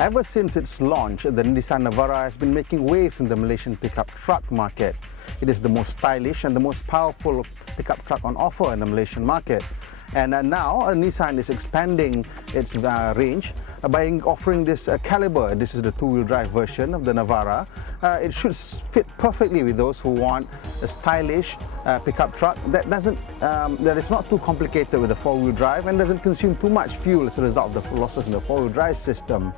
Ever since its launch, the Nissan Navara has been making waves in the Malaysian pickup truck market. It is the most stylish and the most powerful pickup truck on offer in the Malaysian market. And now Nissan is expanding its range by offering this Calibre. This is the two-wheel drive version of the Navara. It should fit perfectly with those who want a stylish pickup truck that is not too complicated with the four-wheel drive and doesn't consume too much fuel as a result of the losses in the four-wheel drive system.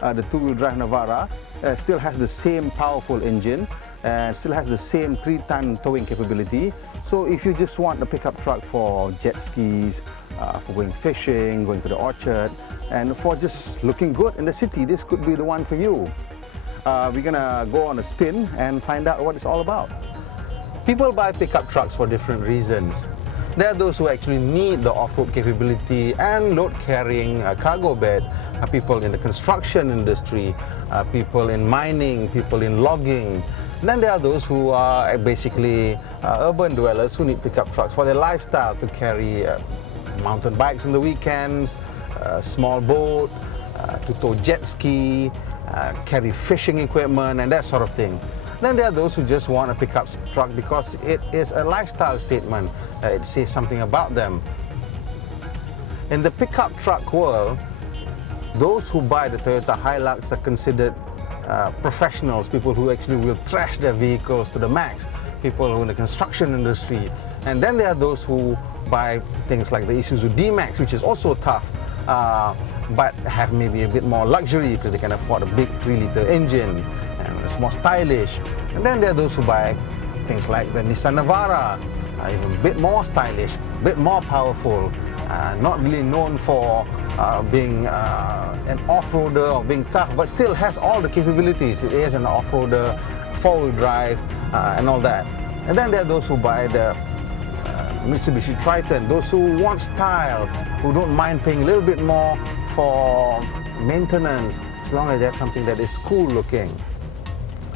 The two-wheel drive Navara still has the same powerful engine and still has the same 3-ton towing capability. So if you just want a pickup truck for jet skis, for going fishing, going to the orchard, and for just looking good in the city, this could be the one for you. We're gonna go on a spin and find out what it's all about. People buy pickup trucks for different reasons. There are those who actually need the off-road capability and load-carrying cargo bed. People in the construction industry, people in mining, people in logging. Then there are those who are basically urban dwellers who need pickup trucks for their lifestyle to carry mountain bikes on the weekends, small boat, to tow jet ski, carry fishing equipment and that sort of thing. Then there are those who just want a pickup truck because it is a lifestyle statement. It says something about them. In the pickup truck world, those who buy the Toyota Hilux are considered professionals, people who actually will trash their vehicles to the max, people who in the construction industry. And then there are those who buy things like the Isuzu D-Max, which is also tough, but have maybe a bit more luxury because they can afford a big 3-liter engine and it's more stylish. And then there are those who buy things like the Nissan Navara, even a bit more stylish, a bit more powerful, not really known for being an off-roader or being tough, but still has all the capabilities. It is an off-roader, four-wheel drive, and all that. And then there are those who buy the Mitsubishi Triton, those who want style, who don't mind paying a little bit more for maintenance, as long as they have something that is cool looking.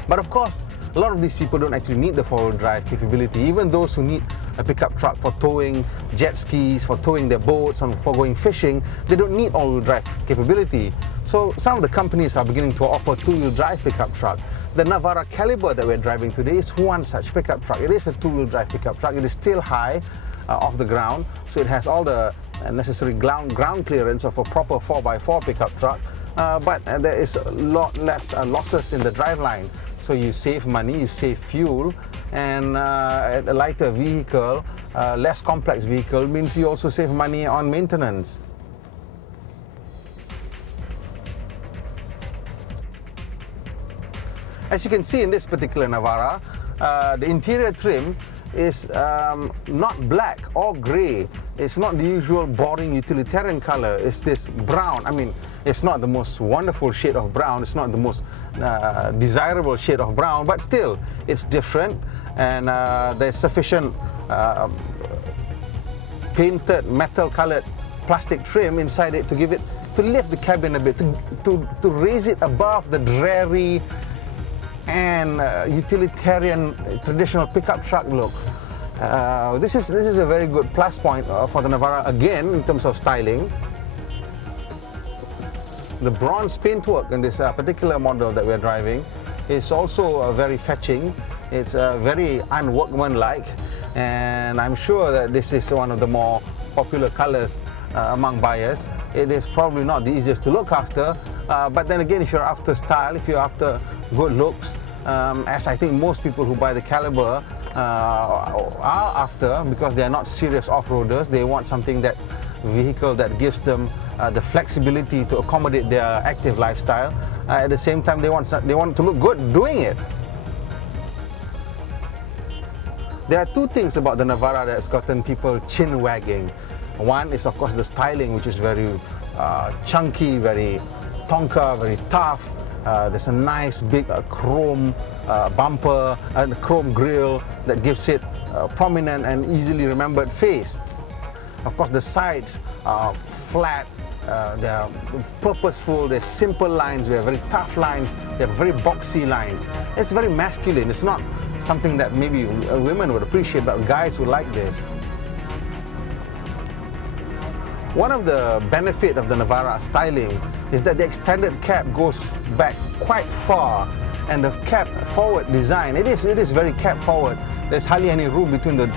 But of course, a lot of these people don't actually need the four-wheel drive capability. Even those who need a pickup truck for towing jet skis, for towing their boats, and for going fishing, they don't need all-wheel drive capability. So some of the companies are beginning to offer two-wheel drive pickup truck. The Navara Calibre that we're driving today is one such pickup truck. It is a two-wheel drive pickup truck. It is still high off the ground, so it has all the necessary ground clearance of a proper 4x4 pickup truck, but there is a lot less losses in the driveline. So you save money, you save fuel, and a lighter vehicle, less complex vehicle, means you also save money on maintenance. As you can see in this particular Navara, the interior trim is not black or grey. It's not the usual boring utilitarian color. It's this brown. I mean, it's not the most wonderful shade of brown. It's not the most desirable shade of brown, but still, it's different, and there's sufficient painted metal-colored plastic trim inside it to lift the cabin a bit, to raise it above the dreary and utilitarian traditional pickup truck look. This is a very good plus point for the Navara again in terms of styling. The bronze paintwork in this particular model that we're driving is also very fetching. It's very unworkmanlike, and I'm sure that this is one of the more popular colors among buyers. It is probably not the easiest to look after, but then again, if you're after style, if you're after good looks, as I think most people who buy the Calibre are after, because they are not serious off-roaders, they want something vehicle that gives them the flexibility to accommodate their active lifestyle. At the same time, they want to look good doing it. There are two things about the Navara that's gotten people chin wagging. One is, of course, the styling, which is very chunky, very tonka, very tough. There's a nice big chrome bumper and chrome grille that gives it a prominent and easily remembered face. Of course, the sides are flat, they're purposeful, they're simple lines, they're very tough lines, they're very boxy lines. It's very masculine. It's not something that maybe women would appreciate, but guys would like this. One of the benefits of the Navara styling is that the extended cab goes back quite far, and the cab forward design, it is very cab forward. There's hardly any room between the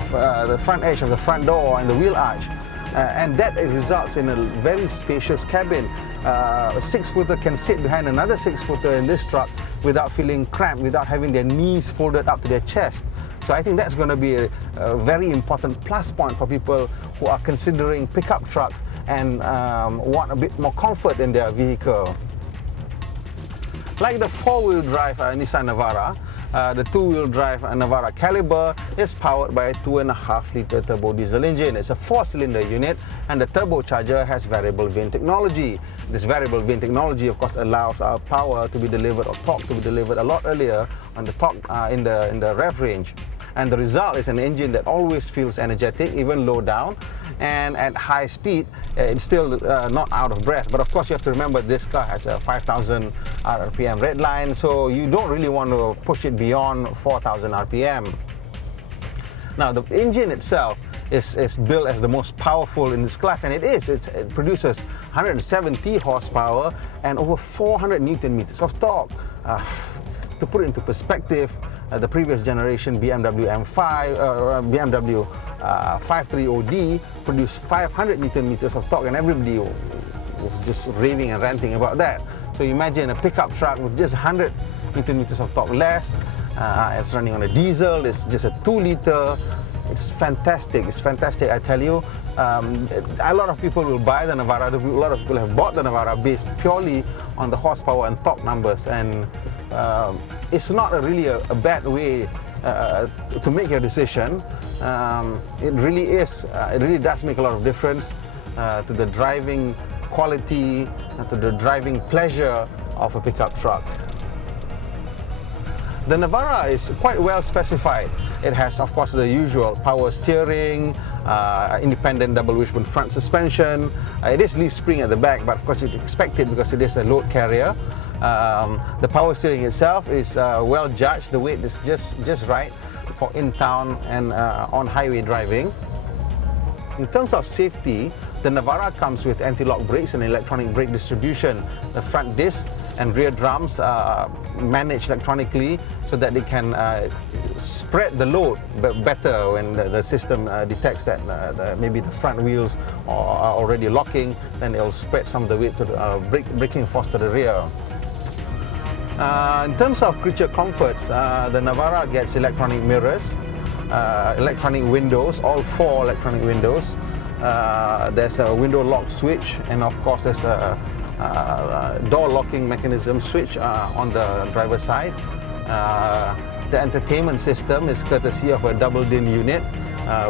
front edge of the front door and the wheel arch, and that results in a very spacious cabin. A 6-footer can sit behind another 6-footer in this truck without feeling cramped, without having their knees folded up to their chest. So I think that's going to be a very important plus point for people who are considering pickup trucks and want a bit more comfort in their vehicle. Like the 4-wheel drive Nissan Navara, the 2-wheel drive Navara Calibre is powered by a 2.5-litre turbo diesel engine. It's a 4-cylinder unit, and the turbocharger has variable vane technology. This variable vane technology, of course, allows our power to be delivered, or torque to be delivered a lot earlier on the torque in the rev range. And the result is an engine that always feels energetic, even low down, and at high speed, it's still not out of breath. But of course, you have to remember this car has a 5,000 RPM red line, so you don't really want to push it beyond 4,000 RPM. Now, the engine itself is built as the most powerful in this class, and it is. It produces 170 horsepower and over 400 Newton meters of torque. To put it into perspective, the previous generation BMW M5, BMW 530D produced 500 Newton meters of torque, and everybody was just raving and ranting about that. So imagine a pickup truck with just 100 Newton meters of torque less. It's running on a diesel. It's just a 2-liter. It's fantastic. It's fantastic, I tell you. A lot of people will buy the Navara. A lot of people have bought the Navara based purely on the horsepower and torque numbers, and it's not really a bad way to make your decision. It really is. It really does make a lot of difference to the driving quality, to the driving pleasure of a pickup truck. The Navara is quite well specified. It has, of course, the usual power steering, independent double wishbone front suspension. It is leaf spring at the back, but of course you'd expect it because it is a load carrier. The power steering itself is well judged. The weight is just right for in-town and on-highway driving. In terms of safety, the Navara comes with anti-lock brakes and electronic brake distribution. The front disc and rear drums are managed electronically so that they can spread the load better when the system detects that maybe the front wheels are already locking. Then it will spread some of the weight to the braking force to the rear. In terms of creature comforts, the Navara gets electronic mirrors, electronic windows, all 4 electronic windows. There's a window lock switch, and of course there's a door locking mechanism switch on the driver's side. The entertainment system is courtesy of a double DIN unit,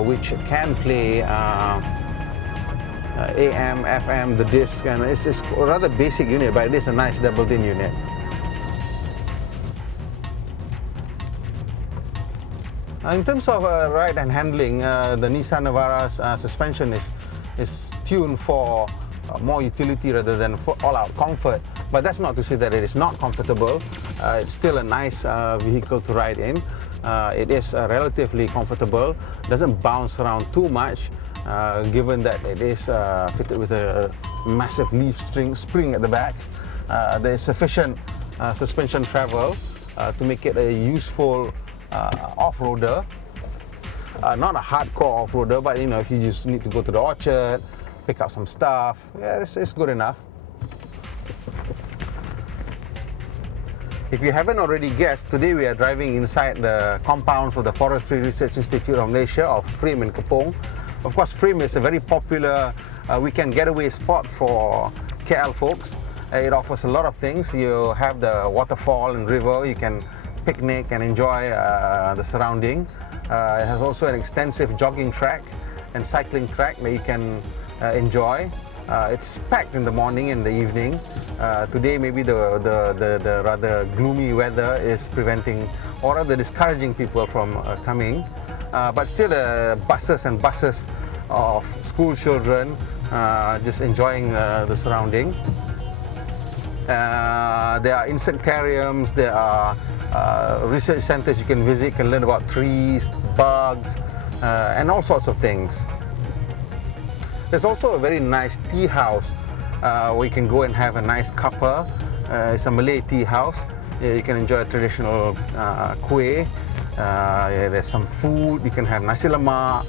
which can play AM, FM, the disc, and it's a rather basic unit, but it is a nice double DIN unit. In terms of ride and handling, the Nissan Navara's suspension is tuned for more utility rather than for all-out comfort. But that's not to say that it is not comfortable. It's still a nice vehicle to ride in. It is relatively comfortable, doesn't bounce around too much, given that it is fitted with a massive leaf spring at the back. There is sufficient suspension travel to make it a useful off-roader. Not a hardcore off-roader, but you know, if you just need to go to the orchard, pick up some stuff, yeah, it's good enough. If you haven't already guessed, today we are driving inside the compounds of the Forestry Research Institute of Malaysia, of FRIM in Kepong. Of course, FRIM is a very popular weekend getaway spot for KL folks. It offers a lot of things. You have the waterfall and river, you can picnic and enjoy the surrounding. It has also an extensive jogging track and cycling track that you can enjoy. It's packed in the morning and the evening. Today maybe the rather gloomy weather is preventing or rather discouraging people from coming. But still buses and buses of school children just enjoying the surrounding. There are insectariums, there are research centers you can visit, can learn about trees, bugs, and all sorts of things. There's also a very nice tea house where you can go and have a nice cuppa. It's a Malay tea house. You can enjoy a traditional kueh. There's some food. You can have nasi lemak,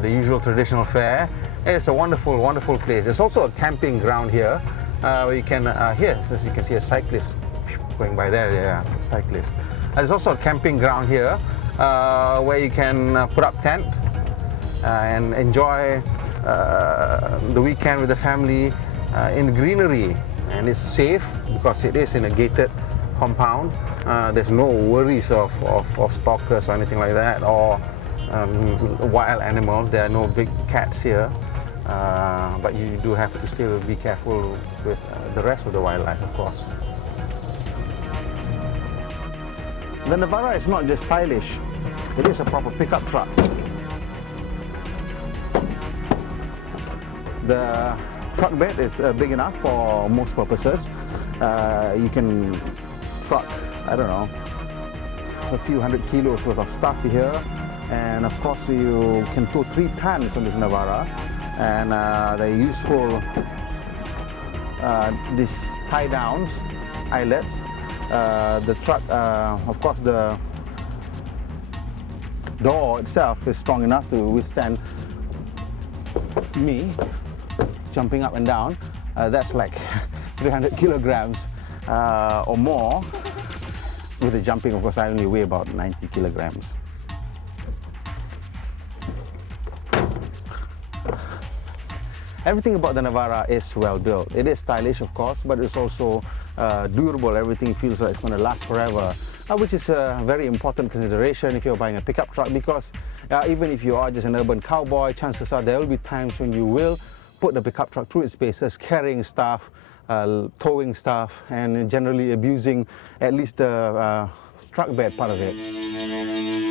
the usual traditional fare. It's a wonderful, wonderful place. There's also a camping ground here where you can, here, as you can see a cyclist going by there, yeah, cyclist. There's also a camping ground here where you can put up tent and enjoy the weekend with the family in the greenery. And it's safe because it is in a gated compound. There's no worries of stalkers or anything like that, or wild animals. There are no big cats here, but you do have to still be careful with the rest of the wildlife, of course. The Navara is not just stylish, it is a proper pickup truck. The truck bed is big enough for most purposes. You can truck, I don't know, a few hundred kilos worth of stuff here. And of course you can tow 3 tons on this Navara. And they're useful, these tie downs, eyelets. The truck, of course the door itself is strong enough to withstand me jumping up and down. That's like 300 kilograms or more. With the jumping, of course, I only weigh about 90 kilograms. Everything about the Navara is well built. It is stylish, of course, but it's also durable. Everything feels like it's going to last forever, which is a very important consideration if you're buying a pickup truck, because even if you are just an urban cowboy, chances are there will be times when you will put the pickup truck through its paces, carrying stuff, towing stuff, and generally abusing at least the truck bed part of it.